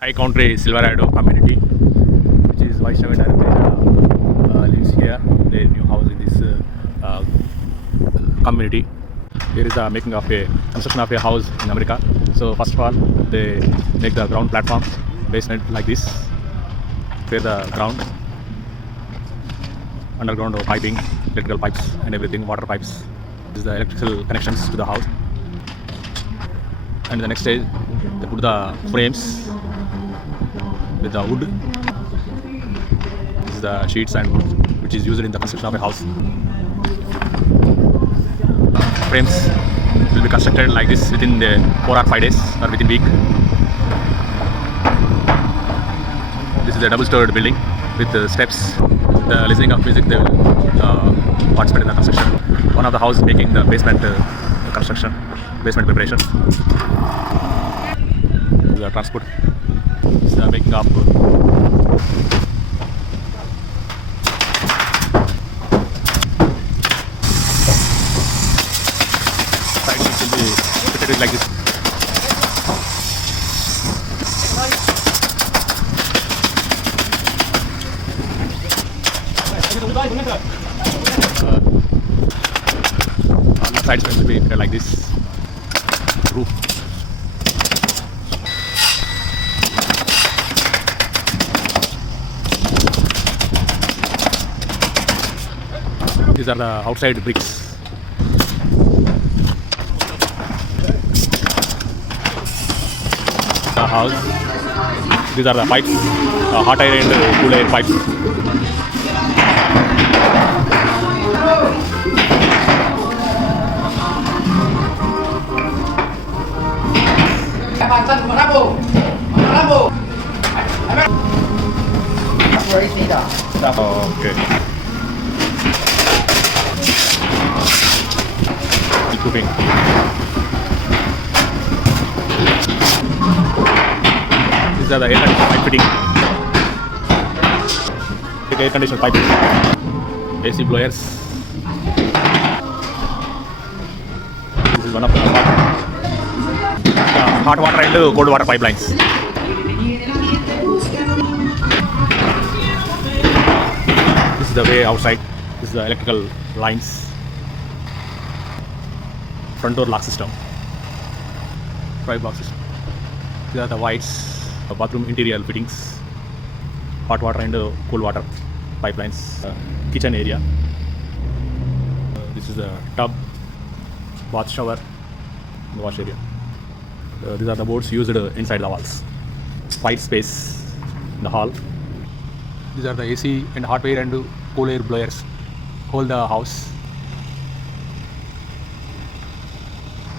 High Country Silverado community, which is Vaishnavi Director lives here. Their new house in this community. Here is the making of a construction of a house in America. So first of all, they make the ground platform, basement like this. Clear the ground, underground piping, electrical pipes and everything, water pipes. This is the electrical connections to the house. And the next stage, they put the frames with the wood. This is the sheets and wood which is used in the construction of a house. Frames will be constructed like this within the 4 or 5 days or within week. This is a double-storied building with steps. The listening of music, they will participate in the construction. One of the house making the basement construction, basement preparation. This is the transport. This is the making of side will be fitted like this. On the sides will be fitted like this. Roof. These are the outside bricks. The house. These are the pipes, hot air and cool air pipes. Okay. Cooking. These are the air conditioner pipe fitting. The air conditioner pipe. AC blowers. This is one of the hot water and cold water pipelines. This is the way outside. This is the electrical lines. Front door lock system, 5 box system. These are the whites, bathroom interior fittings, hot water and cool water pipelines, kitchen area. This is a tub, bath shower, and wash area. These are the boards used inside the walls. White space in the hall. These are the AC and hot air and cool air blowers. Hold the house.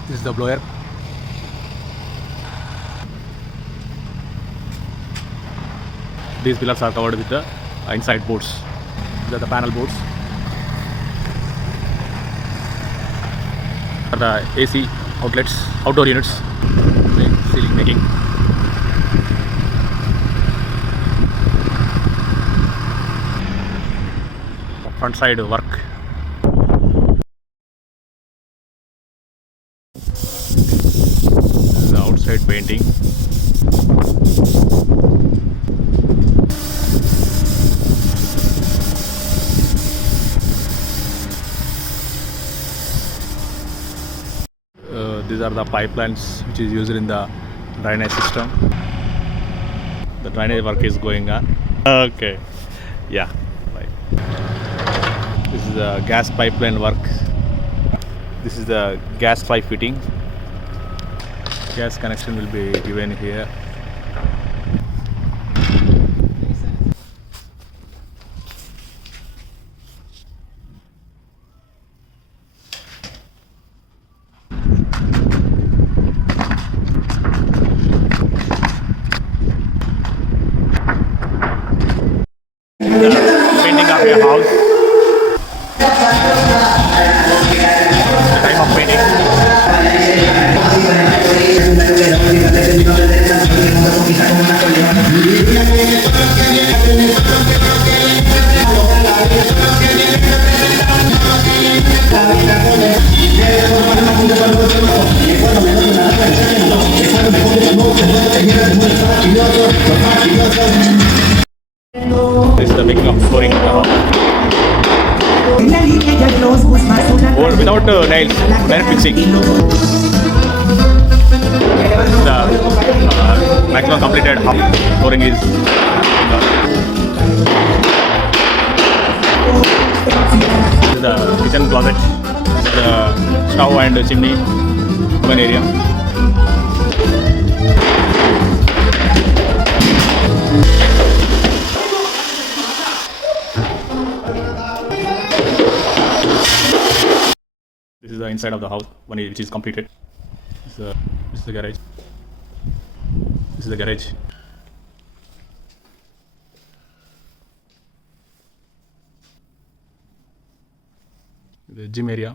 This is the blower. These pillars are covered with the inside boards. These are the panel boards. Are the AC outlets, outdoor units, ceiling making. Front side work. Outside painting. These are the pipelines which is used in the drainage system. The drainage work is going on. Okay, yeah. This is the gas pipeline work. This is the gas pipe fitting. Gas connection will be given here. Painting of your house. The time of painting. Piloto making of flooring. Without nails, direct fixing. The maximum completed flooring is. This is the kitchen closet, the stove and chimney open area. This is the inside of the house, which is completed. This is the garage. This is the garage. The gym area.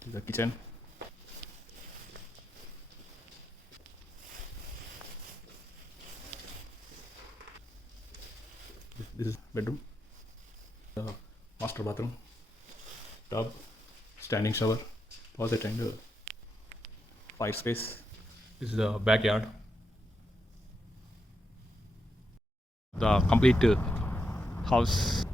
This is the kitchen. This is bedroom. The master bathroom. Tub, standing shower, closet and fire space. This is the backyard. The complete house